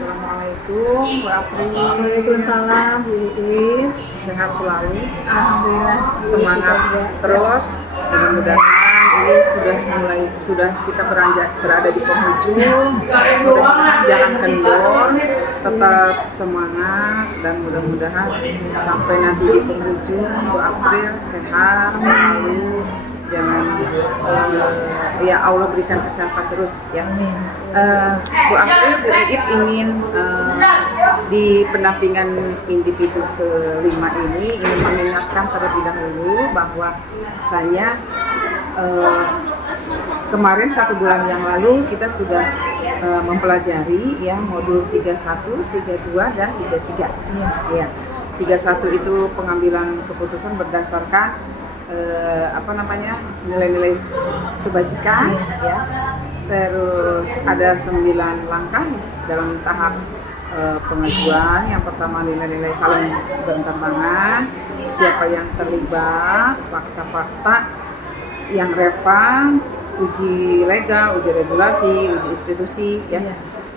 Assalamualaikum Bu April. Waalaikumsalam Bu Iin. Sehat selalu. Alhamdulillah. Semangat terus. Mudah-mudahan ini sudah kita berada di penghujung. Mudah-mudahan jangan kendor, tetap semangat dan mudah-mudahan sampai nanti di penghujung Bu April sehat selalu. Jangan ya Allah berikan kesehatan terus ya. Bu April, Bu Iit ingin di pendampingan individu ke-5 ini ingin mengingatkan terlebih dahulu bahwa saya kemarin 1 bulan yang lalu kita sudah mempelajari ya modul 31, 32 dan 33. Ya. 31 itu pengambilan keputusan berdasarkan nilai-nilai kebajikan ya. Terus ada 9 langkah dalam tahap pengajuan. Yang pertama nilai-nilai saling bertentangan, siapa yang terlibat, fakta-fakta yang relevan, uji legal, uji regulasi, uji institusi ya.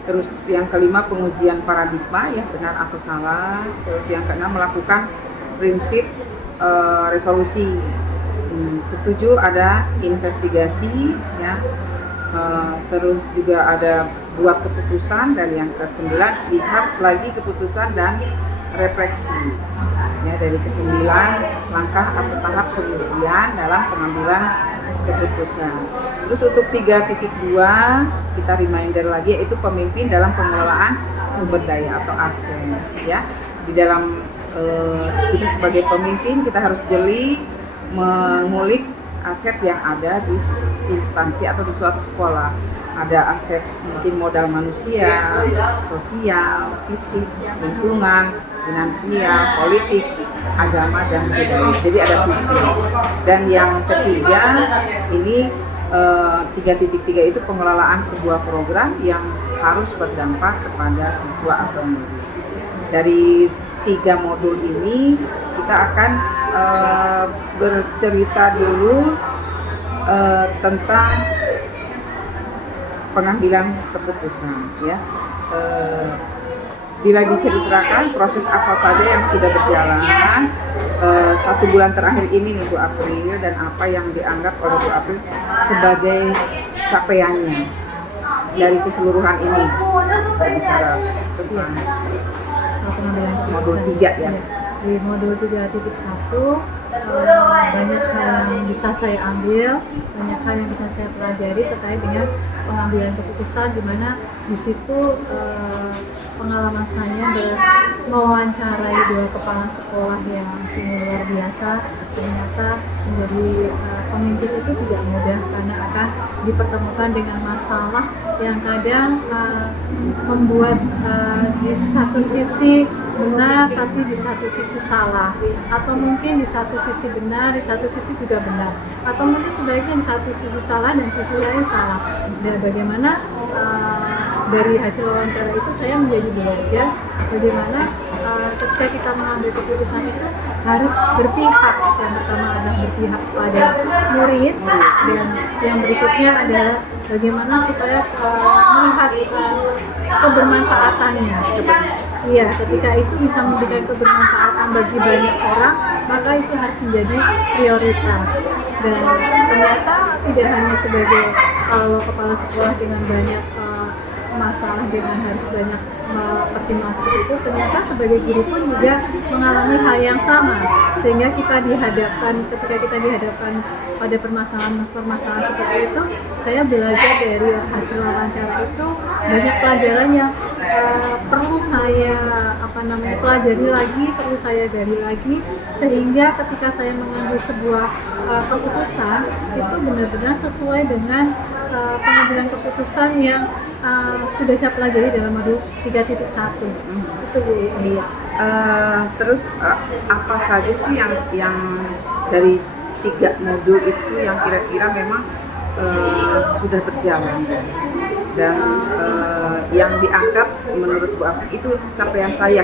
Terus yang kelima pengujian paradigma ya, benar atau salah. Terus yang keenam melakukan prinsip resolusi. Ketujuh ada investigasi ya. Terus juga ada buat keputusan, dan yang ke-9 lihat lagi keputusan dan refleksi ya. Dari ke-9 langkah atau tahap pengujian dalam pengambilan keputusan. Terus untuk 3.2 kita reminder lagi, yaitu pemimpin dalam pengelolaan sumber daya atau aset ya. Di dalam kita sebagai pemimpin kita harus jeli mengulik aset yang ada di instansi atau di suatu sekolah. Ada aset mungkin modal manusia, sosial, fisik, lingkungan, finansial, politik, agama, dan budaya. Jadi ada 7. Dan yang ketiga ini 3.3 itu pengelolaan sebuah program yang harus berdampak kepada siswa atau murid. Dari 3 modul ini kita akan bercerita dulu tentang pengambilan keputusan ya. Bila diceritakan proses apa saja yang sudah berjalan 1 bulan terakhir ini nih Bu April, dan apa yang dianggap oleh Bu April sebagai capaiannya dari keseluruhan ini. Kita bicara tentang modul 3 ya. Di modul 3.1 banyak hal yang bisa saya ambil, banyak hal yang bisa saya pelajari terkait dengan pengambilan keputusan, di mana di situ pengalaman saya mewawancarai 2 kepala sekolah yang sungguh luar biasa. Ternyata menjadi pemimpin itu tidak mudah, karena akan dipertemukan dengan masalah yang kadang membuat di satu sisi benar tapi di satu sisi salah, atau mungkin di satu sisi benar, di satu sisi juga benar, atau mungkin sebaliknya di satu sisi salah dan sisi lain salah. Dan bagaimana dari hasil wawancara itu saya menjadi belajar bagaimana ketika kita mengambil keputusan itu harus berpihak. Yang pertama adalah berpihak pada murid, dan yang berikutnya adalah bagaimana supaya melihat kebermanfaatannya. Iya, ketika itu bisa memberikan kebermanfaatan bagi banyak orang, maka itu harus menjadi prioritas. Dan ternyata tidak hanya sebagai kepala sekolah dengan banyak masalah, dengan harus banyak pertimbangan seperti itu, ternyata sebagai guru pun juga mengalami hal yang sama, sehingga ketika kita dihadapkan pada permasalahan seperti itu, saya belajar dari hasil wawancara itu banyak pelajaran yang perlu saya pelajari lagi, perlu saya gali lagi, sehingga ketika saya mengambil sebuah keputusan itu benar-benar sesuai dengan pengambilan keputusan yang sudah saya pelajari dalam modul 3.1. Itu Bu. Iya. Terus apa saja sih yang dari 3 modul itu yang kira-kira memang sudah berjalan dan yang dianggap menurut Bu April itu capaian saya?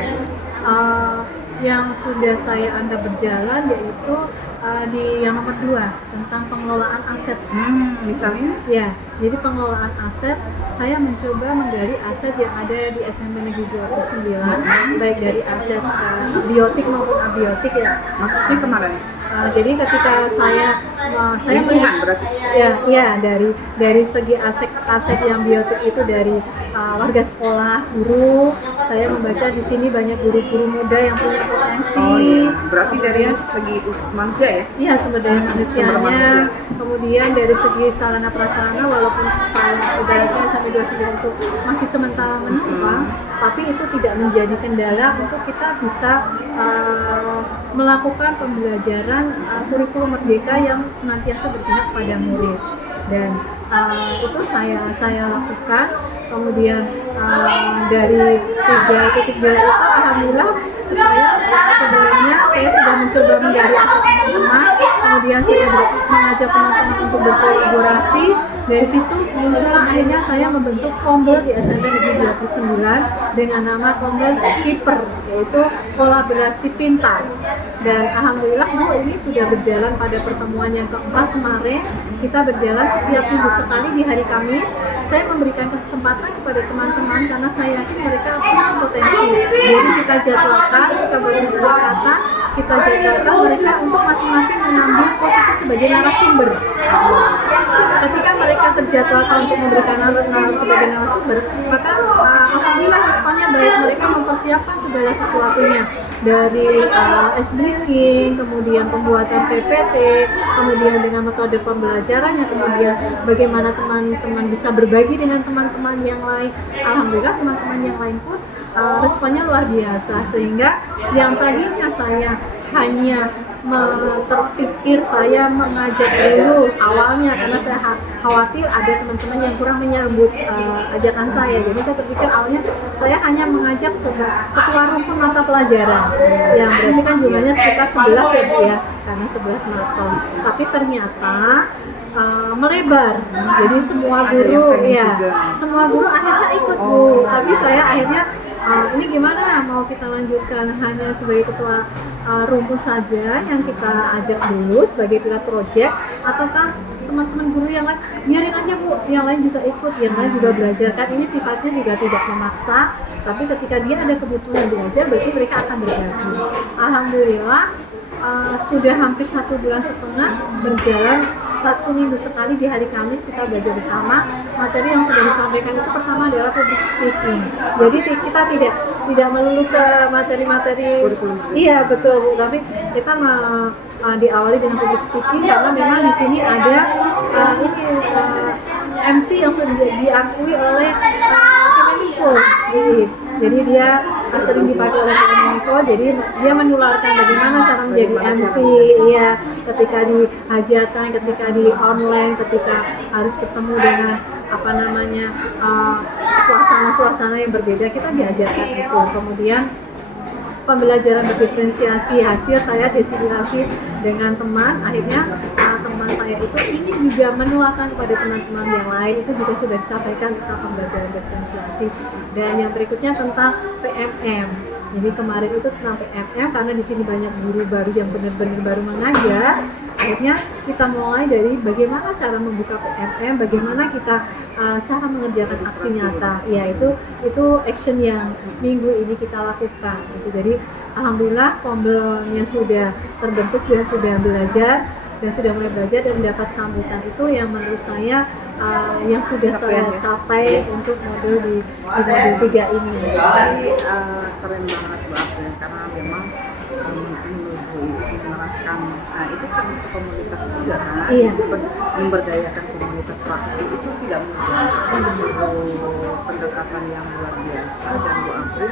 Yang sudah saya anggap berjalan yaitu di yang nomor 2 tentang pengelolaan aset. Misalnya? Ya, jadi pengelolaan aset, saya mencoba menggali aset yang ada di SMP Negeri 29, baik dari aset biotik maupun abiotik ya. Maksudnya kemarin? Jadi ketika saya Pilihan berarti? ya dari segi aset yang biotik itu dari warga sekolah, guru, saya membaca di sini banyak guru-guru muda yang punya potensi. Oh iya, berarti dari segi manusia ya? Iya, sumber daya manusianya. Kemudian dari segi sarana prasarana, walaupun saya ibaratnya sampai 29 itu masih sementara menumpang, tapi itu tidak menjadi kendala untuk kita bisa melakukan pembelajaran kurikulum merdeka yang senantiasa berpihak pada murid. Dan itu saya lakukan. Kemudian dari 3.2 itu alhamdulillah saya sudah mencoba menggali aset teman-teman, kemudian saya mengajak teman-teman untuk berkolaborasi. Dari situ muncullah akhirnya saya membentuk Kombel di SMP Negeri 29 dengan nama Kombel Kiper, yaitu kolaborasi pintar. Dan alhamdulillah Bu, ini sudah berjalan pada pertemuan yang keempat kemarin. Kita berjalan setiap minggu sekali di hari Kamis. Saya memberikan kesempatan kepada teman-teman karena saya yakin mereka punya potensi. Jadi kita jadwalkan, kita beri kesepakatan, kita jadwalkan mereka untuk masing-masing mengambil posisi sebagai narasumber. Ketika mereka terjadwalkan untuk memberikan sebagai narasumber, maka alhamdulillah responnya baik. Mereka mempersiapkan segala sesuatunya dari breaking, kemudian pembuatan PPT, kemudian dengan metode pembelajarannya, kemudian bagaimana teman-teman bisa berbagi dengan teman-teman yang lain. Alhamdulillah teman-teman yang lain pun responnya luar biasa, sehingga yang tadinya saya hanya terpikir saya mengajak dulu awalnya karena saya khawatir ada teman-teman yang kurang menyambut ajakan saya. Jadi saya terpikir awalnya saya hanya mengajak ketua rumpun mata pelajaran yang berarti kan jumlahnya sekitar 11 ya Bu ya, karena 11 maraton. Tapi ternyata melebar. Jadi semua guru akhirnya ikut Bu. Tapi saya akhirnya ini gimana, mau kita lanjutkan hanya sebagai ketua rumpun saja yang kita ajak dulu sebagai pilot project, ataukah teman-teman guru yang lain biarin aja Bu, yang lain juga ikut, yang lain juga belajar. Kan ini sifatnya juga tidak memaksa, tapi ketika dia ada kebutuhan belajar berarti mereka akan berbagi. Alhamdulillah sudah hampir 1,5 bulan berjalan. 1 minggu sekali di hari Kamis kita belajar bersama. Materi yang sudah disampaikan itu pertama adalah public speaking. Jadi kita tidak melulu ke materi-materi. Iya betul Bu, tapi kita diawali dengan public speaking karena memang di sini ada MC yang sudah diakui oleh Kemenkominfo. Jadi dia sering dipakai oleh Kemenkominfo, jadi dia menularkan bagaimana cara menjadi MC, ya, ketika di hajatan, ketika di online, ketika harus bertemu dengan suasana-suasana yang berbeda, kita diajarkan itu. Kemudian pembelajaran berdiferensiasi, hasil saya desimulasi dengan teman, akhirnya teman saya itu ingin juga menularkan kepada teman-teman yang lain. Itu juga sudah disampaikan tentang pembelajaran diferensiasi. Dan yang berikutnya tentang PMM. Jadi kemarin itu tentang PMM karena di sini banyak guru baru yang benar-benar baru mengajar. Akhirnya kita mulai dari bagaimana cara membuka PMM, bagaimana kita cara mengerjakan aksi nyata. Ya itu action yang minggu ini kita lakukan. Gitu. Jadi alhamdulillah Kombelnya sudah terbentuk dan sudah belajar dan sudah mulai belajar dan mendapat sambutan. Itu yang menurut saya yang sudah saya capai untuk modul di modul 3 ini. Jadi keren banget Bu April, karena memang menerapkan itu termasuk komunitas juga kan. Iya. Memberdayakan komunitas praktisi itu tidak mudah. Pendekatan yang luar biasa dan Bu April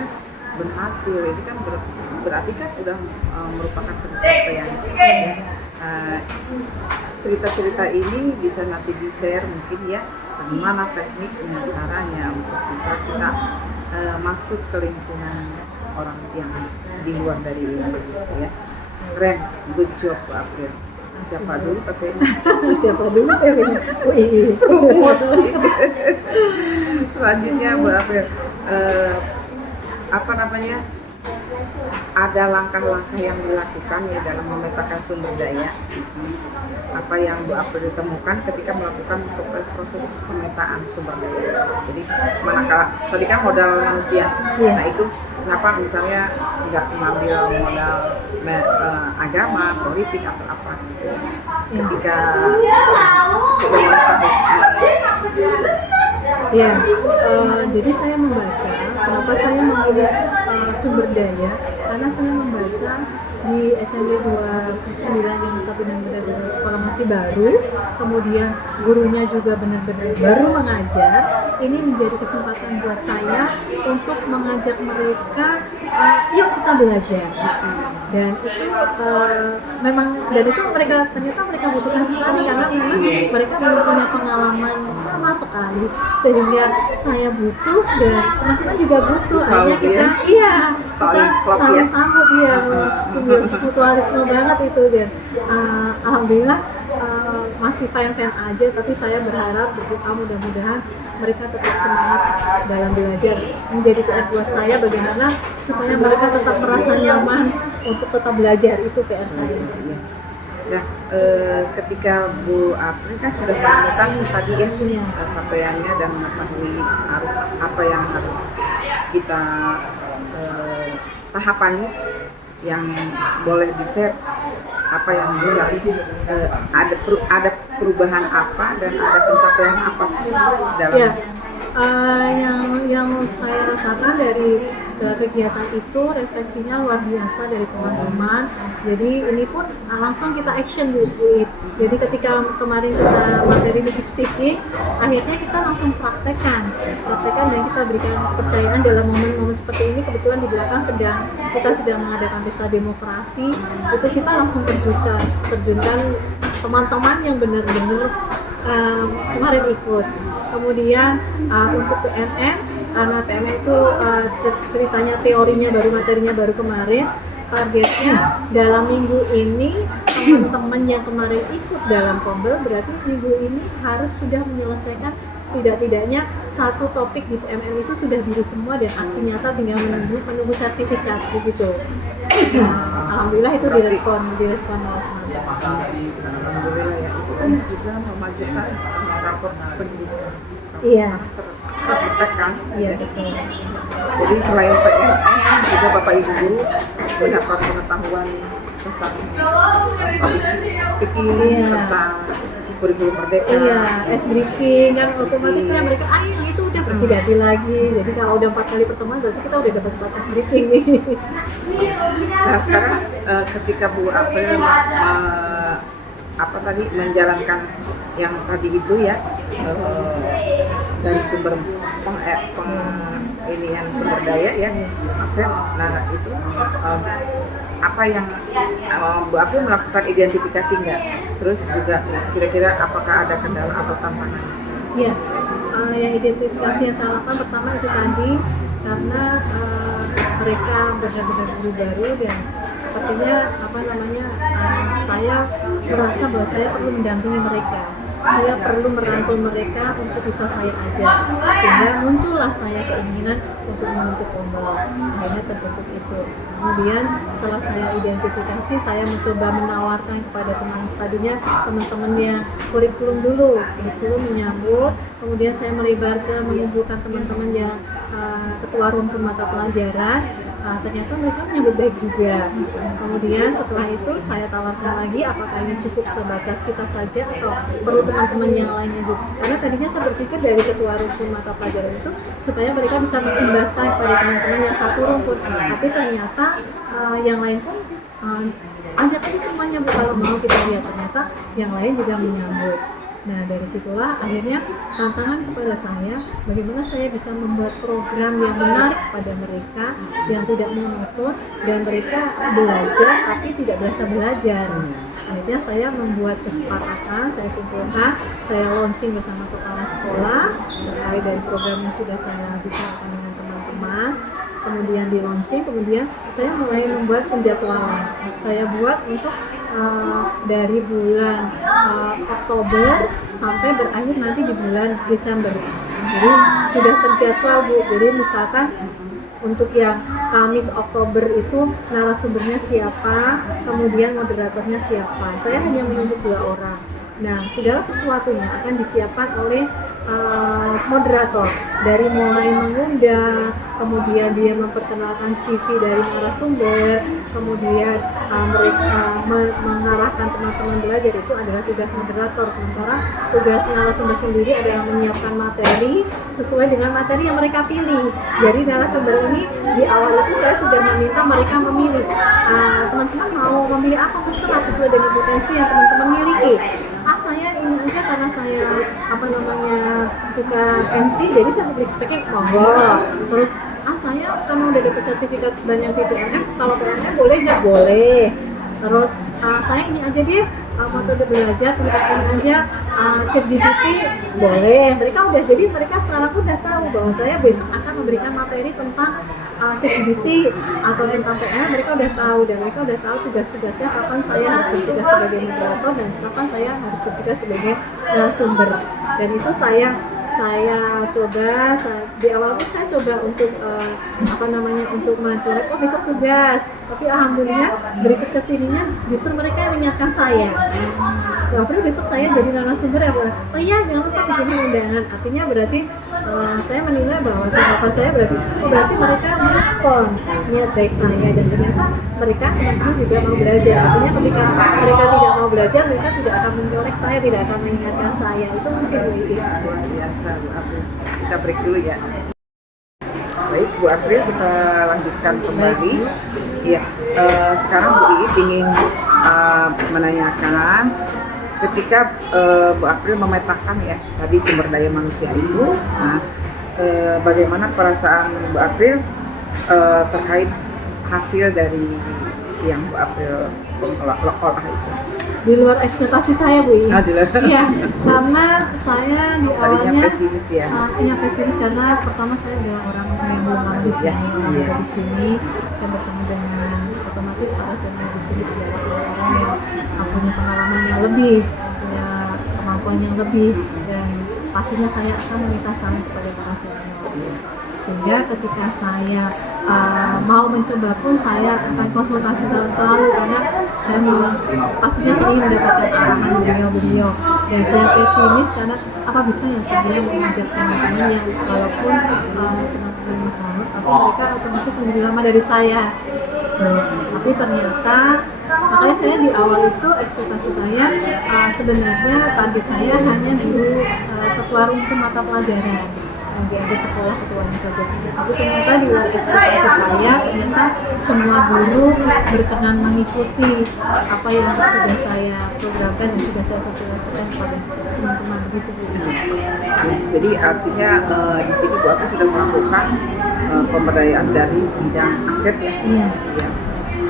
berhasil. Ini kan berarti kan sudah merupakan pencapaian. Cerita-cerita ini bisa nanti di-share mungkin ya, bagaimana teknik dan caranya untuk bisa kita masuk ke lingkungan orang yang di luar dari ini ya. Keren, good job Bu April. Siapa dulu katanya? Siapa dulu katanya? Selanjutnya Bu April, ada langkah-langkah yang dilakukan ya dalam memetakan sumber daya. Apa yang Bu April ditemukan ketika melakukan proses pemetaan sumber daya. Jadi manakala tadi kan modal manusia, nah itu kenapa misalnya nggak mengambil modal agama, politik atau apa gitu. Ketika sudah mengetahui. Ya, jadi saya membaca. Kenapa saya memilih sumber daya? Karena saya membaca di SMP 29 yang kita benar-benar dari sekolah masih baru, kemudian gurunya juga benar-benar baru mengajar. Ini menjadi kesempatan buat saya untuk mengajak mereka, yuk kita belajar. Dan itu memang, dan itu ternyata mereka butuhkan sekali karena memang mereka belum punya pengalaman sama sekali, sehingga saya butuh dan teman-teman juga butuh. Akhirnya kita saling sambut simbiosis mutualisme banget itu. Dan alhamdulillah masih fine-fine aja, tapi saya berharap berdoa mudah-mudahan mereka tetap semangat dalam belajar. Menjadi PR buat saya bagaimana supaya mereka tetap merasa nyaman untuk tetap belajar, itu PR saya. Nah, ketika Bu April kan sudah menemukan tadi ya capaiannya dan mengetahui harus apa yang harus kita tahapannya yang boleh di-share, apa yang bisa ada perubahan apa dan ada pencapaian apa dalam yang saya rasakan dari kegiatan itu, refleksinya luar biasa dari teman-teman. Jadi ini pun langsung kita action Bu. Jadi ketika kemarin kita materi public speaking, akhirnya kita langsung praktekkan dan kita berikan kepercayaan dalam momen-momen seperti ini. Kebetulan di belakang kita sedang mengadakan pesta demokrasi, itu kita langsung terjunkan teman-teman yang benar-benar kemarin ikut. Kemudian untuk PMM, karena PMM itu ceritanya teorinya baru, materinya baru kemarin, targetnya dalam minggu ini teman-teman yang kemarin ikut dalam Kombel, berarti minggu ini harus sudah menyelesaikan setidak-tidaknya satu topik di PMM itu sudah biru semua dan aksi nyata tinggal menunggu sertifikat begitu. Alhamdulillah itu direspon oleh teman-teman. Alhamdulillah ya, itu kan juga memajukan rapor pendidikan. Iya. Terpikirkan. Iya betul. Jadi selain PMM juga Bapak Ibu guru mendapat pengetahuan tentang speaking, tentang kurikulum merdeka. Iya, S-breaking kan otomatisnya mereka itu udah berganti lagi. Jadi kalau udah 4 kali pertemuan berarti kita udah dapat 4 S-breaking nih. Nah sekarang ketika Bu April menjalankan yang tadi itu ya, dari sumber sumber daya ya, aset. Nah itu apa yang Bu April melakukan identifikasi nggak? Terus juga kira-kira apakah ada kendala atau tantangan? Iya, yang identifikasi yang saya lakukan pertama itu tadi, karena mereka benar-benar guru baru dan sepertinya saya merasa bahwa saya perlu mendampingi mereka. Saya perlu merangkul mereka untuk bisa saya ajar, sehingga muncullah saya keinginan untuk membentuk Kombel. Akhirnya terbentuk itu. Kemudian setelah saya identifikasi, saya mencoba menawarkan kepada teman-temannya kurikulum dulu, kurikulum menyambut. Kemudian saya melebar ke mengumpulkan teman-teman yang ketua rumpun mata pelajaran. Ternyata mereka menyambut baik juga. Kemudian setelah itu saya tawarkan lagi apakah ini cukup sebatas kita saja atau perlu teman-teman yang lainnya juga. Karena tadinya saya berpikir dari ketua rumpun mata pelajaran itu supaya mereka bisa mengimbaskan kepada teman-teman yang satu rumpun. Tapi ternyata yang lain ajak aja semuanya Bu, kalau mau kita lihat, ternyata yang lain juga menyambut. Nah dari situlah akhirnya tantangan kepada saya, bagaimana saya bisa membuat program yang menarik pada mereka, yang tidak monoton dan mereka belajar tapi tidak berasa belajar. Akhirnya saya membuat kesepakatan, saya kumpulkan, saya launching bersama kepala sekolah terkait dari program yang sudah saya bicarakan dengan teman-teman. Kemudian di launching, kemudian saya mulai membuat penjadwalan. Saya buat untuk dari bulan Oktober sampai berakhir nanti di bulan Desember. Jadi sudah terjadwal Bu. Jadi misalkan untuk yang Kamis Oktober itu narasumbernya siapa, kemudian moderatornya siapa. Saya hanya menunjuk 2 orang. Nah, segala sesuatunya akan disiapkan oleh moderator, dari mulai mengundang, kemudian dia memperkenalkan CV dari narasumber, kemudian mereka mengarahkan teman-teman belajar, itu adalah tugas moderator. Sementara tugas narasumber sendiri adalah menyiapkan materi sesuai dengan materi yang mereka pilih. Jadi narasumber ini di awal itu saya sudah meminta mereka memilih, teman-teman mau memilih apa, terserah sesuai dengan potensi yang teman-teman miliki. Saya ini aja karena saya suka MC, jadi saya public speaking monggo. Terus saya karena udah dapat sertifikat banyak PPNM, kalau PNM boleh nggak? Boleh. Terus saya ini aja deh, metode belajar tentang ini aja, ChatGPT boleh. Mereka sekarang udah tahu bahwa saya besok akan memberikan materi tentang ChatGPT atau tentang PNM. Mereka udah tahu, dan mereka udah tahu tugas-tugasnya, kapan saya harus bertugas sebagai moderator dan kapan saya harus bertugas sebagai narasumber. Dan itu saya coba di awal itu saya coba untuk untuk mencoret, besok tugas, tapi alhamdulillah berikut kesininya justru mereka yang mengingatkan saya. April besok saya jadi narasumber ya, oh iya jangan lupa bikin undangan. Artinya berarti saya menilai bahwa tindakan saya berarti mereka merespon niat baik saya, dan ternyata mereka teman-teman juga mau belajar. Artinya ketika mereka tidak mau belajar, mereka tidak akan mencolek saya, tidak akan mengingatkan saya. Itu mungkin luar biasa Bu April. Kita break dulu ya. Baik Bu April, kita lanjutkan kembali. Iya, sekarang Bu Ii ingin menanyakan, ketika Bu April memetakan ya tadi sumber daya manusia itu, bagaimana perasaan Bu April terkait hasil dari yang Bu April olah itu? Di luar ekspektasi saya, Bu. Iya, karena saya di awalnya pesimis ya. Pesimis karena pertama saya adalah orang yang belum lama di sini. Di sini saya bertemu dengan otomatis para senior di sini adalah orang yang punya pengalaman yang lebih, punya kemampuan yang lebih, dan pastinya saya akan meminta saran kepada para senior. Sehingga ketika saya mau mencoba pun saya akan konsultasi selalu, karena saya pastinya sering mendapatkan arahan beliau, dan saya pesimis karena apa bisa yang saya mengajar teman-teman yang walaupun teman-teman menolak, tapi mereka otomatis lebih lama dari saya. Tapi ternyata makanya saya di awal itu ekspektasi saya sebenarnya target saya hanya guru ketua rumpun mata pelajaran di ada sekolah ketuanya saja. Tapi ternyata di luar ekspektasi saya, ternyata semua guru berkenan mengikuti apa yang sudah saya programkan dan sudah saya sosialisasikan kepada teman-teman begitu Bu. Jadi artinya di sini Bu April sudah melakukan pemberdayaan dari bidang aset ya. Iya. Ya.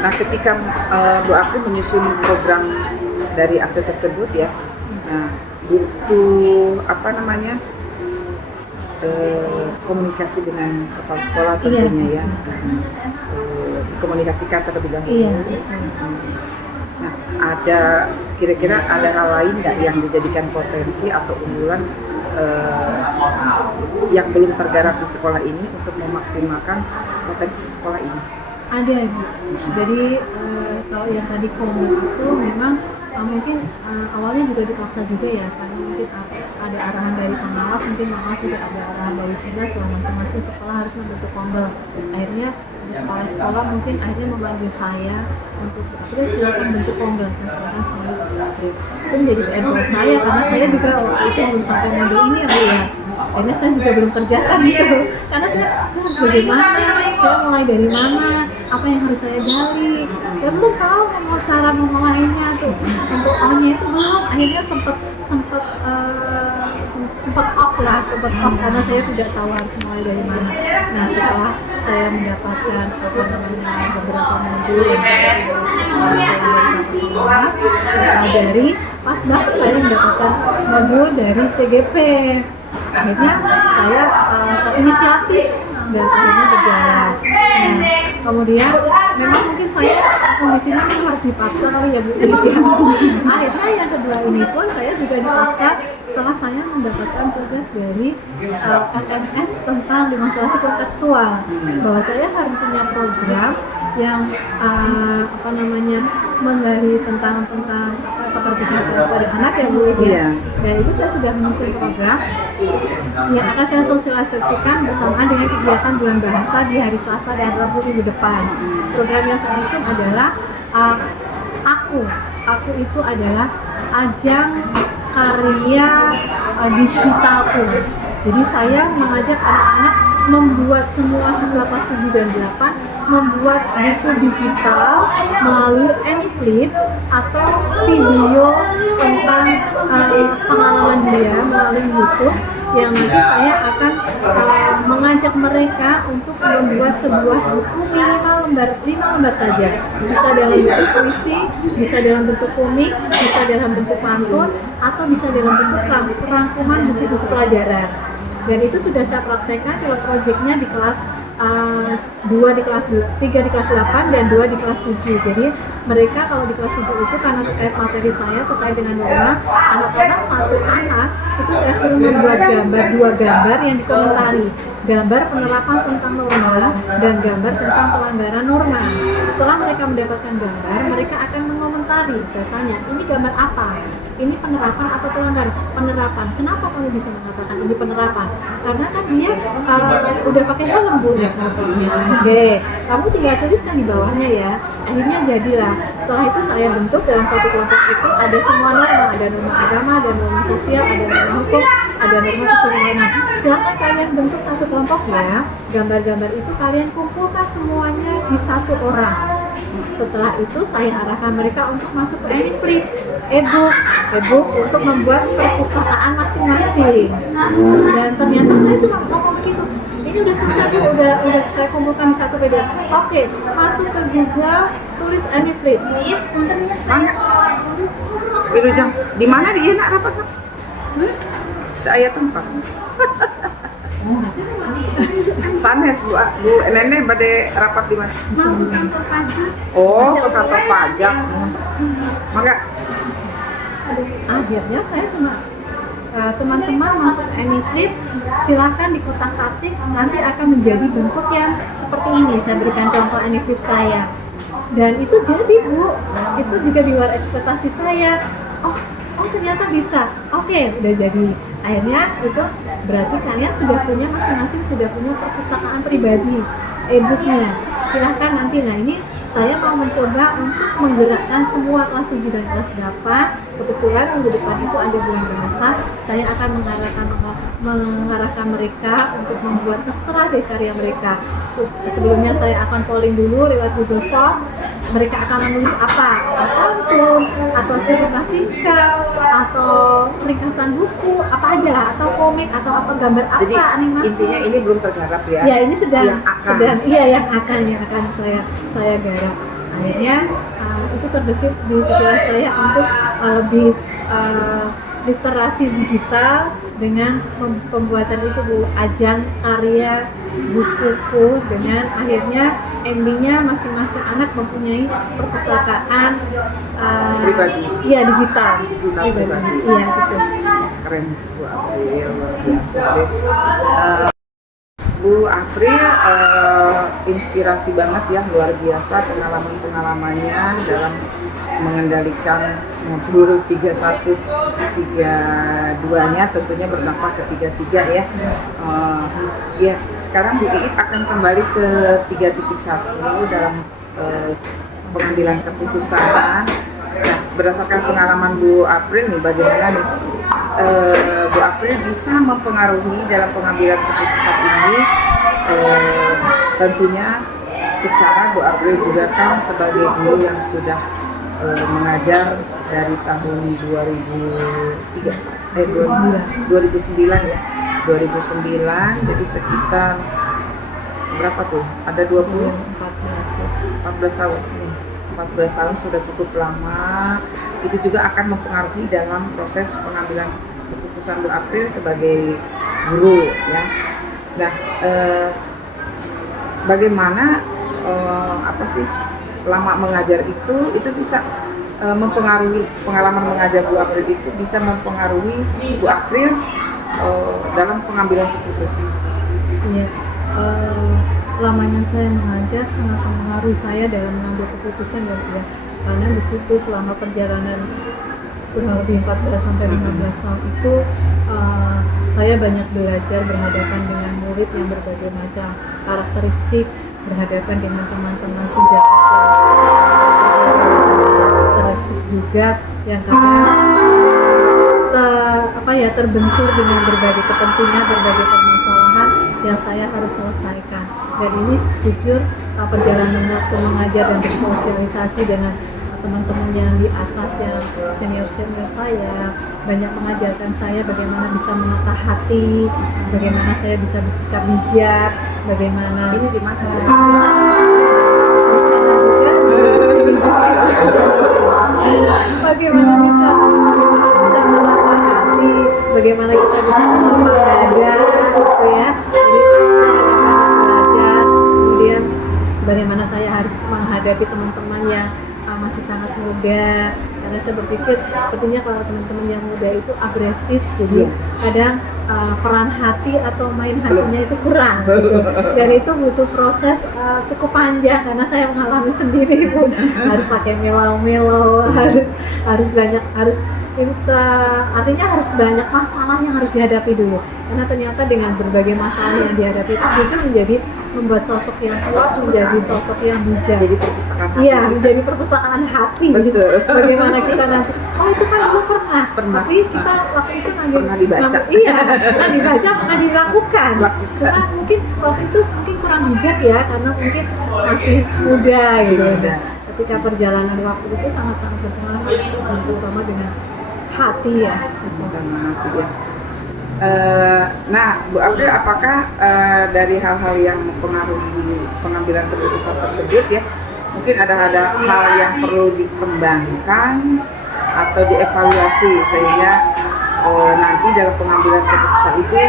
Nah, ketika Bu April menyusun program dari aset tersebut ya, nah butuh komunikasi dengan kepala sekolah tentunya ya. Komunikasikan terlebih dahulu. Iya. Nah, ada kira-kira ada hal lain nggak yang dijadikan potensi atau unggulan yang belum tergarap di sekolah ini untuk memaksimalkan potensi sekolah ini? Ada Bu. Jadi kalau yang tadi komuk itu memang mungkin awalnya juga dipaksa juga ya, karena mungkin ada arahan dari pengawas, mungkin pengawas juga ada arahan dari Firdas bahwa masing-masing sekolah harus membentuk kombel. Akhirnya kepala sekolah mungkin akhirnya memanggil saya untuk terus silakan bentuk kombel, saya silakan semuanya Bu April. Itu menjadi PR buat saya, karena saya juga waktu itu belum sampai modul ini ya Bu ya. Akhirnya saya juga belum kerjakan gitu, karena saya harus bagaimana, saya mulai dari mana, apa yang harus saya gali, saya belum tahu mau cara memulainya tuh, untuk awalnya itu belum. Akhirnya sempat off karena saya tidak tahu harus mulai dari mana. Nah, setelah saya mendapatkan beberapa modul yang saya pelajari, pas banget saya mendapatkan modul dari CGP. Akhirnya saya terinisiatif dan akhirnya berjalan. Nah, kemudian memang mungkin saya kondisinya harus dipaksa kali ya Bu. Akhirnya yang kedua ini pun saya juga dipaksa setelah saya mendapatkan tugas dari LMS tentang demonstrasi kontekstual, bahwa saya harus punya program yang menggali tentang keterbukaan pada anak ya Bu ya. Dan itu saya sudah menyusun program yang akan saya sosialisasikan bersamaan dengan kegiatan bulan bahasa di hari Selasa dan Rabu minggu depan. Program yang saya susun adalah aku itu adalah ajang karya digitalku. Jadi saya mengajak anak-anak membuat semua siswa kelas 7 dan 8 membuat buku digital melalui AnyFlip atau video tentang pengalaman dia melalui YouTube, yang nanti saya akan mengajak mereka untuk membuat sebuah buku minimal 5 lembar saja. Bisa dalam bentuk puisi, bisa dalam bentuk komik, bisa dalam bentuk pantun, atau bisa dalam bentuk rangkuman buku-buku pelajaran. Dan itu sudah saya praktekkan pilot projectnya di kelas 3 di kelas 8 dan 2 di kelas 7. Jadi mereka kalau di kelas 7 itu karena terkait materi saya terkait dengan norma, anak-anak satu anak itu saya suruh membuat dua gambar yang dikomentari, gambar penerapan tentang norma dan gambar tentang pelanggaran norma. Setelah mereka mendapatkan gambar, mereka akan mengomentari. Saya tanya, ini gambar apa? Ini penerapan atau pelanggaran? Penerapan. Kenapa kamu bisa mengatakan ini penerapan? Karena kan dia udah pakai helm Bu. Oke, kamu tinggal tuliskan di bawahnya ya. Akhirnya jadilah. Setelah itu saya bentuk dalam satu kelompok itu ada semua norma, ada norma agama, ada norma sosial, ada norma hukum, ada norma keseluruhan. Silakan kalian bentuk satu kelompok ya. Gambar-gambar itu kalian kumpulkan semuanya di satu orang. Setelah itu saya arahkan mereka untuk masuk ke AnyFlip, e-book untuk membuat perpustakaan masing-masing. Dan ternyata saya cuma ngomong begitu. Ini udah selesai, udah saya kumpulkan di satu PDF. Oke, masuk ke Google, tulis AnyFlip. Wilujeng, di mana dia nak rapat? Saya tempat. Sanes Bu Nenek pada rapat di mana? Mau ke kantor pajak. Oh, ke kantor pajak. Maka akhirnya saya cuma teman-teman masuk AnyFlip, silakan di kotak-katik, nanti akan menjadi bentuk yang seperti ini. Saya berikan contoh AnyFlip saya, dan itu jadi Bu, itu juga di luar ekspektasi saya. Oh ternyata bisa. Oke, udah jadi. Akhirnya itu berarti kalian sudah punya masing-masing sudah punya perpustakaan pribadi e-booknya. Silahkan nanti. Nah ini saya mau mencoba untuk menggerakkan semua kelas 7 dan kelas 8. Kebetulan minggu depan itu ada bulan bahasa. Saya akan mengarahkan mereka untuk membuat terserah deh karya mereka. Sebelumnya saya akan polling dulu lewat Google Form. Mereka akan menulis apa? Pantun, atau cerita singkat, atau ringkasan buku, apa aja lah, atau komik, atau apa gambar apa, jadi, animasi. intinya ini belum tergarap ya? Ya ini sedang yang akan saya garap. Akhirnya itu terbesit di pikiran saya untuk lebih literasi digital dengan pembuatan itu Bu, ajang karya bukuku, dengan akhirnya endingnya masing-masing anak mempunyai perpustakaan pribadi. Iya digital Pribadi. Iya betul. Keren Bu April, luar biasa deh. Bu April inspirasi banget ya, luar biasa pengalamannya dalam mengendalikan huruf 31, 32-nya tentunya berdampak ke 33 ya. Ya, sekarang Bu Iit akan kembali ke 3.1 dalam pengambilan keputusan. Nah, berdasarkan pengalaman Bu April nih, bagaimana nih Bu April bisa mempengaruhi dalam pengambilan keputusan ini? Tentunya secara Bu April juga kan sebagai guru yang sudah mengajar dari tahun 2009 ya, 2009, jadi sekitar berapa tuh? Ada 14 tahun. 14 tahun sudah cukup lama. Itu juga akan mempengaruhi dalam proses pengambilan keputusan Bu April sebagai guru ya. Nah, bagaimana lama mengajar itu bisa mempengaruhi pengalaman mengajar Bu April itu bisa mempengaruhi Bu April dalam pengambilan keputusan? Iya, lamanya saya mengajar sangat mempengaruhi saya dalam mengambil keputusan ya, Bu, ya. Karena di situ selama perjalanan kurang lebih 14 sampai 15 tahun itu saya banyak belajar berhadapan dengan murid yang berbagai macam karakteristik, berhadapan dengan teman-teman sejak karakteristik juga yang kadang terbentur dengan berbagai kepentingan, berbagai permasalahan yang saya harus selesaikan. Dan ini jujur perjalanan waktu mengajar dan bersosialisasi dengan teman-teman yang di atas, yang senior-senior saya, banyak mengajarkan saya bagaimana bisa menatah hati, bagaimana saya bisa bersikap bijak, bagaimana Ini di mana? di sana juga, di sini juga. Bagaimana bisa menatah hati, bagaimana kita bisa menopang dada, gitu ya. Jadi saya banyak belajar, kemudian bagaimana saya harus menghadapi teman-teman yang masih sangat muda, karena saya berpikir sepertinya kalau teman-teman yang muda itu agresif, jadi kadang peran hati atau main hatinya itu kurang gitu. Dan itu butuh proses cukup panjang karena saya mengalami sendiri, Bu. Harus pakai melo-melo, harus banyak, artinya harus banyak masalah yang harus dihadapi dulu, karena ternyata dengan berbagai masalah yang dihadapi itu jujur membuat sosok yang kuat, menjadi sosok yang bijak. Jadi perpustakaan hati. Iya, menjadi perpustakaan hati. Betul. Bagaimana kita nanti, itu kan dulu pernah. Tapi kita waktu itu pernah dibaca. Pernah dibaca, pernah dilakukan. Cuma mungkin waktu itu kurang bijak ya, karena mungkin masih muda gitu. Ketika perjalanan waktu itu sangat-sangat berpengaruh, terutama dengan hati ya. Nah, Bu April, apakah dari hal-hal yang mempengaruhi pengambilan keputusan tersebut ya, mungkin ada hal yang perlu dikembangkan atau dievaluasi sehingga nanti dalam pengambilan keputusan itu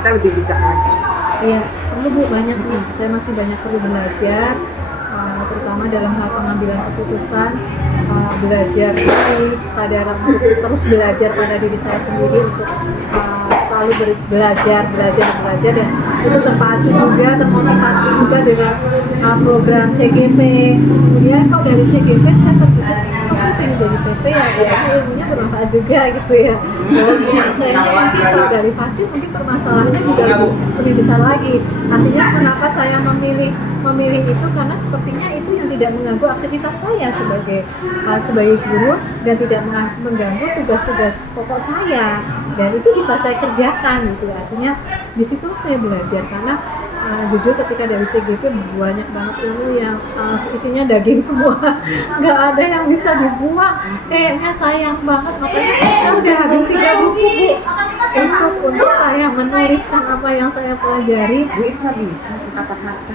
kita lebih bijak lagi? Iya, perlu Bu, banyak Bu. Saya masih banyak perlu belajar, terutama dalam hal pengambilan keputusan. Belajar kesadaran untuk terus belajar pada diri saya sendiri, untuk selalu belajar dan itu terpacu juga, termotivasi juga dengan program CGP. Kemudian kalau dari CGP saya terbesit, saya pengen jadi PP ya, kayaknya ilmunya bermanfaat juga gitu ya. Terus kayaknya nanti kalau dari FASIL mungkin permasalahannya juga lebih besar lagi. Artinya kenapa saya memilih itu, karena sepertinya itu yang tidak mengganggu aktivitas saya sebagai guru dan tidak mengganggu tugas-tugas pokok saya, dan itu bisa saya kerjakan gitu. Artinya di situ saya belajar, karena jujur ketika dari CGP banyak banget ilmu yang isinya daging semua, nggak ada yang bisa dibuang. Kayaknya sayang banget, makanya saya udah habis 3 buku untuk saya menuliskan apa yang saya pelajari. Bu, itu nggak bisa kata-kata.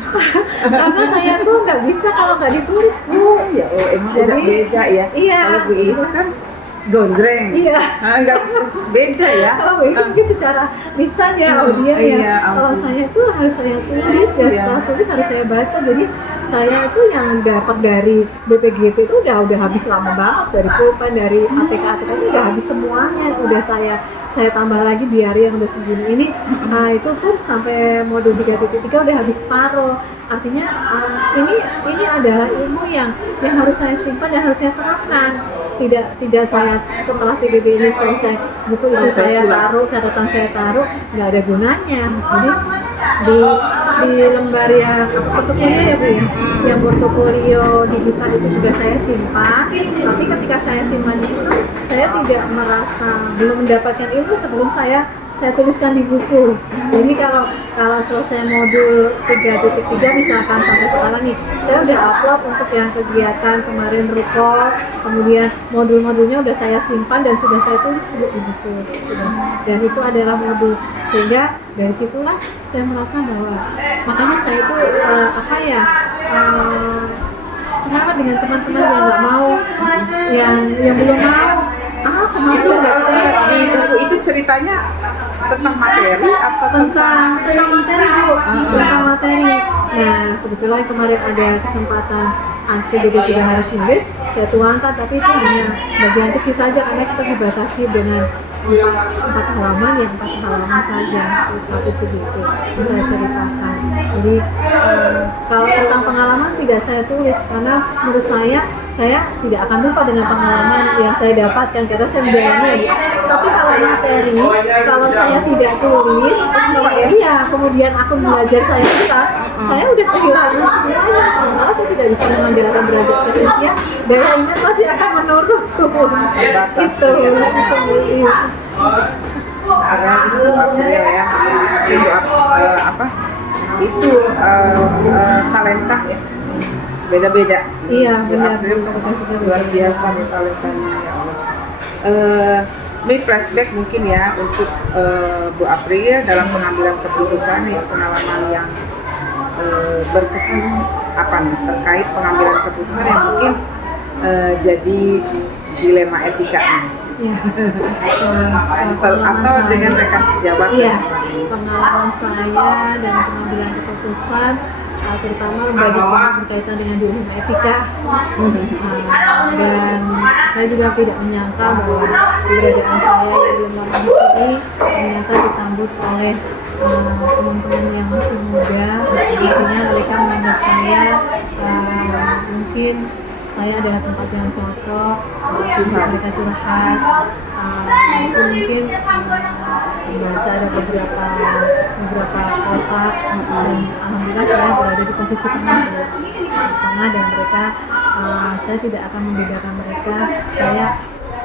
Karena saya tuh nggak bisa kalau nggak ditulis, Bu. Ya, emang udah beda ya. Iya. Kalau Bu itu kan gonjreng. Iya. Nggak beda ya. Kalau itu mungkin secara lisan ya, audio ya. Iya, kalau saya itu harus saya tulis, dan setelah tulis harus saya baca. Jadi saya itu yang dapat dari BPGP itu udah habis lama banget, dari pulpen, dari ATK itu udah habis semuanya. Udah saya tambah lagi diary yang udah segini ini. Itu pun sampai modul 3.3 udah habis separuh. Artinya ini adalah ilmu yang harus saya simpan dan harus saya terapkan. Tidak saya setelah CGP ini selesai, buku itu saya taruh, catatan saya taruh, nggak ada gunanya. Jadi di lembar yang portofolio ya Bu ya, yang portofolio digital itu juga saya simpan. Tapi ketika saya simpan di situ, saya tidak merasa belum mendapatkan ilmu sebelum saya tuliskan di buku. Jadi kalau selesai modul 3.3 misalkan sampai sekarang nih, saya udah upload untuk yang kegiatan kemarin recall, kemudian modul-modulnya udah saya simpan dan sudah saya tulis di buku. Dan itu adalah modul, sehingga dari situlah saya merasa bahwa makanya saya itu semangat dengan teman-teman yang nggak mau, yang belum mau. Itu di buku itu ceritanya tentang materi atau tentang materi Bu, tentang materi. Nah, kebetulan kemarin ada kesempatan CBD juga harus nulis, saya tuangkan, tapi itu hanya bagian kecil saja karena kita dibatasi dengan empat halaman, ya 4 halaman saja untuk satu CBD bisa saya ceritakan. Jadi kalau tentang pengalaman tidak saya tulis karena menurut saya tidak akan lupa dengan pengalaman yang saya dapatkan karena saya menjalani. Tapi kalau materi, kalau saya tidak tulis, iya, kemudian aku belajar saya ulang, saya udah kehilangan semuanya. Sementara saya tidak bisa mengandalkan belajar terusnya, daya ingat pasti akan menurun. Itu. Karena itu beliau ya, itu apa? Itu talenta ya, beda-beda. Iya, benar. Luar biasa nih talentanya, ya Allah. Ini flashback mungkin ya untuk Bu April dalam pengambilan keputusan ya, pengalaman yang berkesan apa nih terkait pengambilan keputusan yang mungkin jadi dilema etika nih. Ya. Atau dengan rekan sejawat. Iya, pengalaman saya dan pengambilan keputusan terutama banyak banget berkaitan dengan dilema etika. Dan saya juga tidak menyangka bahwa keberadaan saya yang belum lama di sini ternyata disambut oleh teman-teman yang masih muda. Artinya mereka menganggap saya mungkin saya adalah tempat yang cocok untuk mereka curhat. Itu mungkin membaca ada beberapa kotak dan alhamdulillah saya berada di posisi tengah dan mereka saya tidak akan membedakan mereka.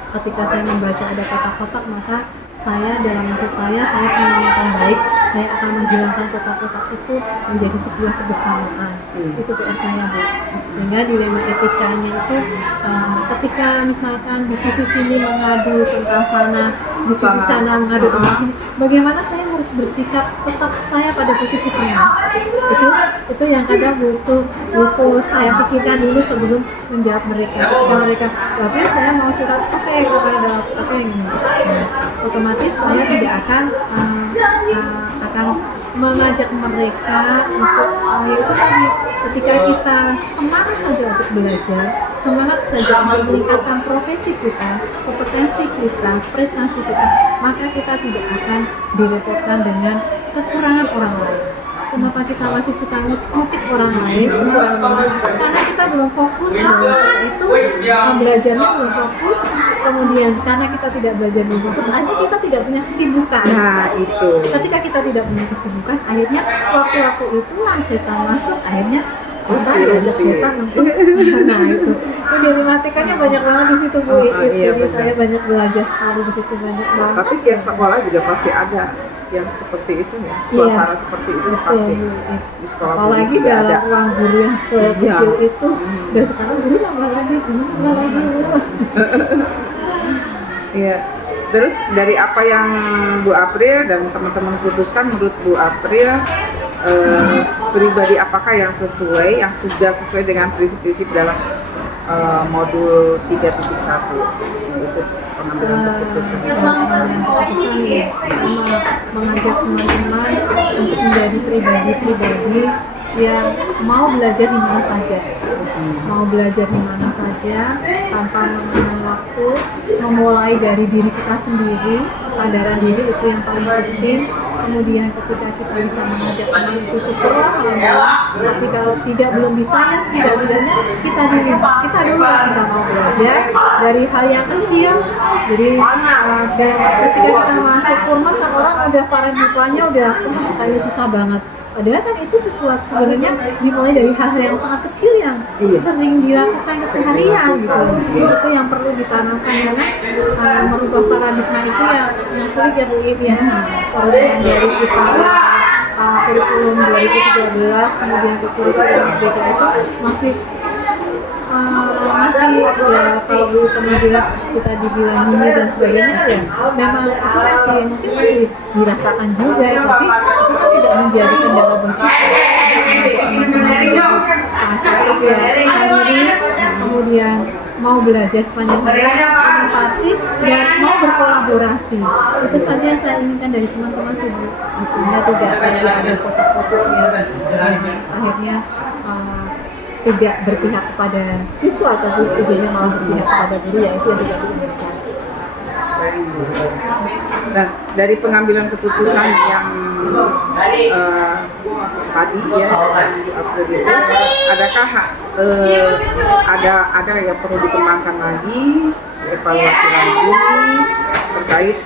Ketika saya membaca ada kotak-kotak, maka saya dalam mindset saya punya niatan baik, saya akan menghilangkan kotak-kotak itu menjadi sebuah kebersamaan. Itu PR saya, Bu. Sehingga dilema etikanya itu ketika misalkan di sisi sini mengadu tentang sana, di sisi sana mengadu tentang sini, bagaimana saya harus bersikap tetap saya pada posisi tengah. Itu yang kadang butuh saya pikirkan dulu sebelum menjawab mereka. Ketika mereka, tapi saya mau curhat, oke, ini. Otomatis saya tidak akan mengajak mereka untuk itu tadi, ketika kita semangat saja untuk belajar, semangat saja untuk meningkatkan profesi kita, kompetensi kita, prestasi kita, maka kita tidak akan direpotkan dengan kekurangan orang lain. Kenapa kita masih suka ngucik orang lain? Karena kita belum fokus itu belajarnya belum fokus. Kemudian karena kita tidak belajar belum fokus, akhirnya kita tidak punya kesibukan. Nah itu. Ketika kita tidak punya kesibukan, akhirnya waktu-waktu itulah setan masuk. Akhirnya kita diajak setan untuk nah itu. Dilematikanya banyak banget di situ, Bu. Iya, jadi saya banyak belajar sekali di situ, banyak banget. Tapi tiap sekolah juga pasti ada yang seperti itu ya, suasana seperti itu pasti di sekolah. Apalagi dalam ruang guru yang sekecil itu, dan sekarang guru nambah lagi. Iya. Terus dari apa yang Bu April dan teman-teman putuskan, menurut Bu April pribadi apakah yang sudah sesuai dengan prinsip-prinsip dalam modul 3.1 itu pengambilan keputusan. Pengambilan keputusan ya, mengajak teman-teman untuk menjadi pribadi-pribadi yang mau belajar di mana saja, tanpa mengenal waktu, memulai dari diri kita sendiri, kesadaran diri itu yang paling penting. Kemudian ketika kita bisa mengajak teman itu syukurlah, tapi kalau belum bisa ya setidaknya kita dulu kita mau belajar dari hal yang kecil. Jadi dan ketika kita masuk format kan orang udah paradigmanya udah kayaknya susah banget. Padahal kan itu sesuatu sebenarnya dimulai dari hal-hal yang sangat kecil yang sering dilakukan keseharian gitu. Itu yang perlu ditanamkan karena merubah paradigma itu yang sulit ya Bu Ibu ya. Kalau dari kita kurikulum 2013 kemudian ke kurikulum Merdeka itu masih ya kalau dulu kemudian kita dibilang ini dan sebagainya ya memang itu masih dirasakan juga ya, tapi itu kan tidak menjadi kendala bagi kita sosok yang mandiri, kemudian mau belajar sepanjang hari, empati dan mau berkolaborasi. Itu saja yang saya inginkan dari teman-teman sih Bu. Sehingga tidak ada kotak-kotak yang akhirnya ujiannya tidak berpihak kepada siswa, tapi ujiannya malah berpihak kepada guru, ya itu yang tidak diinginkan. Nah, dari pengambilan keputusan yang tadi ya, adakah ada yang perlu dikembangkan lagi, evaluasi lagi terkait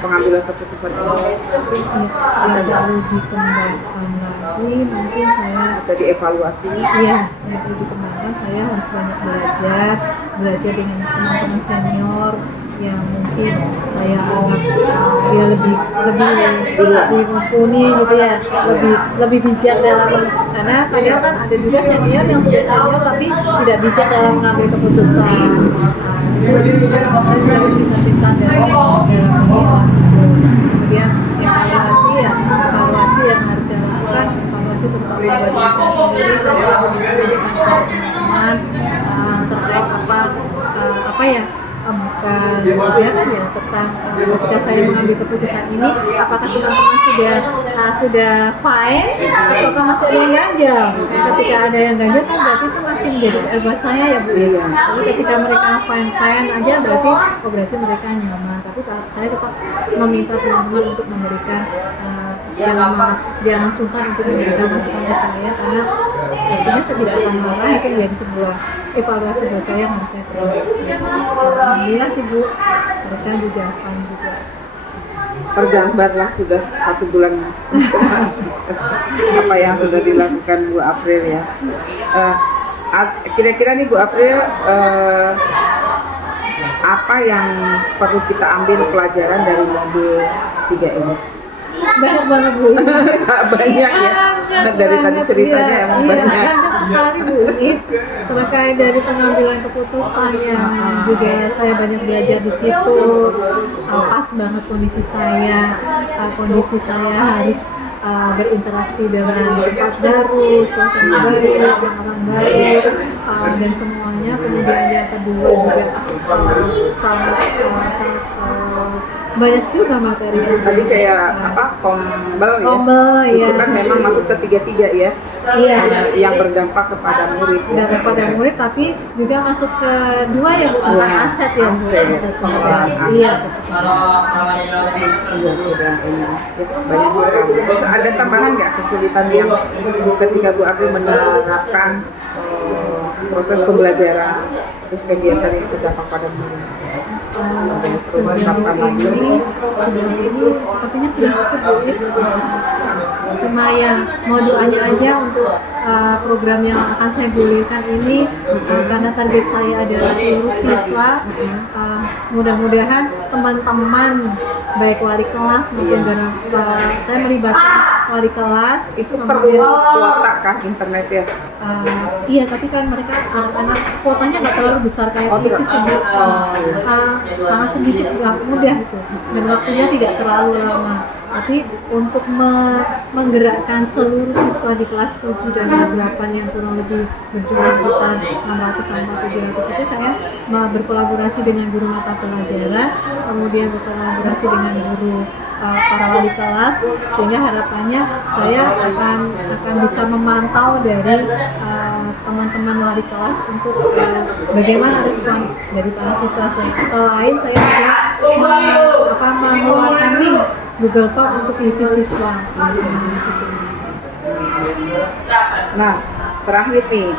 pengambilan keputusan ini? Yang perlu dikembangkan lagi mungkin saya Atau dievaluasi? iya, yang perlu dikembangkan, saya harus banyak belajar dengan teman-teman senior yang mungkin saya anggap dia lebih mumpuni gitu ya, lebih bijak dalam, karena kadang kan ada juga senior yang sudah senior tapi tidak bijak dalam mengambil keputusan. Saya juga harus pintar-pintar dalam kemudian evaluasi yang harus saya lakukan, evaluasi terutama buat diri saya sendiri. Saya selalu masukan kepada teman-teman terkait apa ya, bukan kebijakan ya, tentang ketika saya mengambil keputusan ini, apakah teman-teman sudah fine ataukah masih ada yang ganjal. Ketika ada yang ganjal kan berarti itu masih menjadi buat saya ya Bu. Tapi ketika mereka fine aja berarti mereka nyaman. Tapi saya tetap meminta teman-teman untuk memberikan jangan sungkan untuk memberikan masukan ke saya, karena artinya setiap kata marah itu menjadi sebuah evaluasi buat saya yang harus saya terima. Alhamdulillah sih Bu, mereka juga fine juga. Tergambarlah sudah 1 bulan apa yang sudah dilakukan Bu April ya. Kira-kira nih Bu April, apa yang perlu kita ambil pelajaran dari modul 3 ini? Banyak banget Bu. Banyak ya. Dari tadi ceritanya ya. emang Iya, banyak. banyak sekali Bu. Ini terkait dari pengambilan keputusannya juga saya banyak belajar di situ. Pas banget kondisi saya harus berinteraksi dengan tempat baru, suasana baru, orang-orang baru, dan semuanya. Kemudian yang kedua juga sangat banyak juga materi yang Tadi kayak kombel ya. Kombel, itu ya. kan memang masuk ke 3 ya. Iya. Yang berdampak kepada murid. Dampak pada murid, tapi juga masuk ke 2 ya Bu, tentang aset ya Bu. Aset juga. Iya. Iya, udah ini. Banyak sekali. Terus ada tambahan nggak kesulitan yang ketika Bu April menerapkan proses pembelajaran terus kegiatan yang berdampak pada murid? Sejauh ini sepertinya sudah cukup Bu. Cuma ya mau doanya aja untuk program yang akan saya gulirkan ini, karena target saya adalah seluruh siswa. Mudah-mudahan teman-teman baik wali kelas maupun saya melibatkan wali kelas Itu perlu kuota kah internet ya? Iya, tapi kan mereka anak-anak kuotanya nggak terlalu besar kayak visi sebut, sangat sedikit, nggak mudah gitu, dan waktunya tidak terlalu lama. Tapi untuk menggerakkan seluruh siswa di kelas 7 dan kelas 8 yang kurang lebih berjumlah sekitar 600 sampai 700 itu, saya berkolaborasi dengan guru mata pelajaran, kemudian berkolaborasi dengan guru para wali kelas, sehingga harapannya saya akan bisa memantau dari teman-teman wali kelas untuk bagaimana respon dari para siswa saya. Selain saya juga mengeluarkan link Google Form untuk isi siswa. Nah, terakhir nih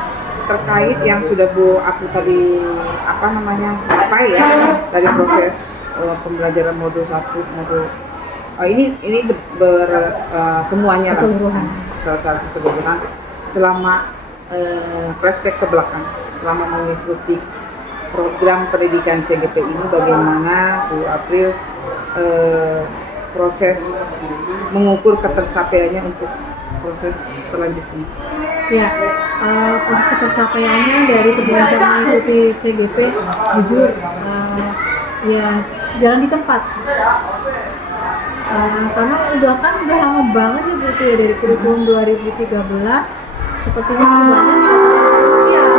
terkait yang sudah Bu April tadi capai ya dari proses pembelajaran modul 1, modul ini semuanya lah, secara keseluruhan selama flashback ke belakang, selama mengikuti program pendidikan CGP ini, bagaimana Bu April proses mengukur ketercapaiannya untuk proses selanjutnya? Ya, proses ketercapaiannya dari sebelum saya mengikuti CGP, jujur ya jalan di tempat. Karena udah lama banget ya Bu, ya dari kurikulum 2013 sepertinya perubahannya tidak terlalu krusial.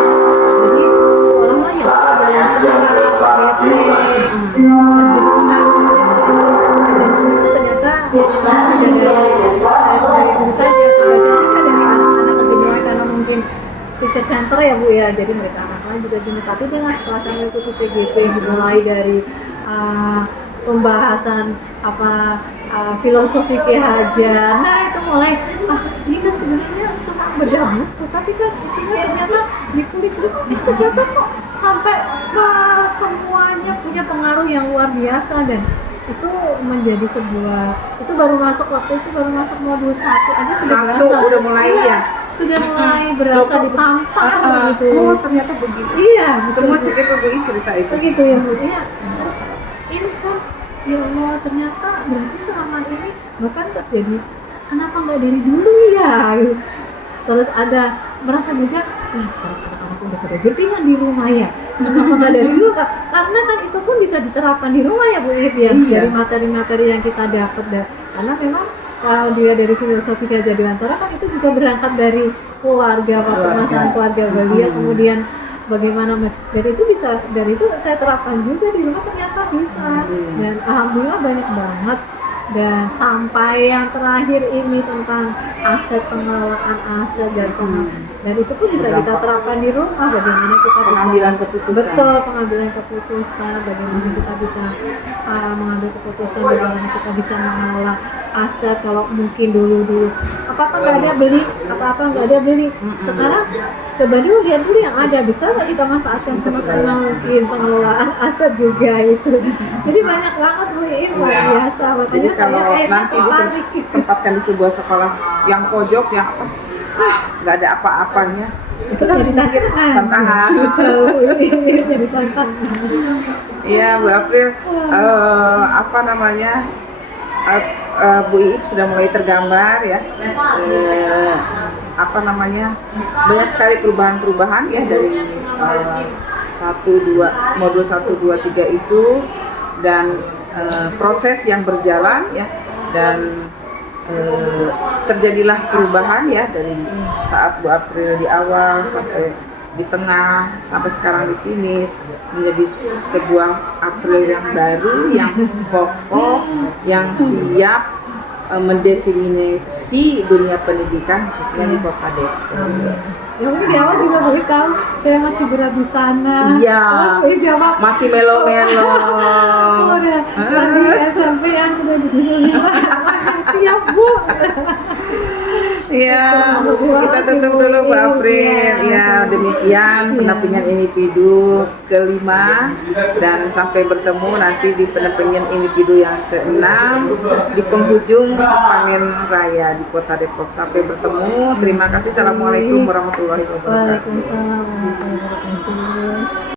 Jadi seolah-olah ya jalan tempat, bete, kejenuhan itu ternyata tidak dari saya sebagai guru saja, terbaca juga dari center ya Bu ya, jadi mereka anak-anak juga gini, tapi dengan setelah saya mengikuti CGP dimulai dari pembahasan filosofi Ki Hajar. Nah itu mulai ini kan sebenarnya cuma bedah buku, tapi kan isinya ternyata dikulik-kulik ternyata kok sampai ke semuanya punya pengaruh yang luar biasa, dan itu menjadi sebuah, itu baru masuk waktu itu baru masuk modul 1 aja sudah berasa udah mulai ya sudah mulai berasa ditampar gitu. Oh ternyata begitu. Iya, Semua betul. CGP cerita itu. Begitu ya Bu. Iya. Ini kan ya Allah, ternyata berarti selama ini bahkan terjadi, kenapa nggak dari dulu ya gitu. Terus ada merasa juga, nah sekarang anak-anak udah pada gede kan di rumah ya, kenapa nggak dari dulu Kak? Karena kan itu pun bisa diterapkan di rumah ya Bu Ip ya, dari materi-materi yang kita dapat. Karena memang kalau dia dari filosofi Ki Hajar Dewantara kan itu juga berangkat dari keluarga, permasalahan keluarga beliau, kemudian bagaimana, dan itu bisa, dari itu saya terapkan juga di rumah, ternyata bisa, dan alhamdulillah banyak banget. Dan sampai yang terakhir ini tentang aset, pengelolaan aset dan itu pun bisa kita terapkan di rumah, bagaimana kita bisa pengambilan keputusan. Betul, pengambilan keputusan, bagaimana kita bisa mengambil keputusan, bagaimana kita bisa mengelola aset. Kalau mungkin dulu apa-apa nggak ada beli, sekarang coba dulu lihat dulu yang ada, bisa nggak kita manfaatkan semaksimal mungkin pengelolaan aset juga itu. Jadi banyak banget Bu Iin, luar biasa. Makanya Jadi kalau saya nanti ditempatkan di sebuah sekolah yang pojok yang nggak ada apa-apanya, itu kan jadi tantangan. Betul, jadi tantangan. Iya Bu April, Bu Iip sudah mulai tergambar ya, banyak sekali perubahan-perubahan ya dari modul 1, 2, 3 itu, dan proses yang berjalan ya, dan terjadilah perubahan ya dari saat Bu April di awal sampai di tengah sampai sekarang di finish, menjadi sebuah April yang baru, yang kokoh, yang siap mendefinisi dunia pendidikan khususnya di Kota Depok. Ya mungkin di awal juga boleh tahu saya masih berat di sana. Iya. Jawab Masih melo-melo. Udah lagi SMP yang udah jadi siap Bu. Iya, kita tutup dulu Bu April. Ya, demikian pendampingan individu kelima, dan sampai bertemu nanti di pendampingan individu yang keenam di penghujung panen raya di Kota Depok. Sampai bertemu. Terima kasih. Assalamualaikum warahmatullahi wabarakatuh. Waalaikumsalam warahmatullahi wabarakatuh.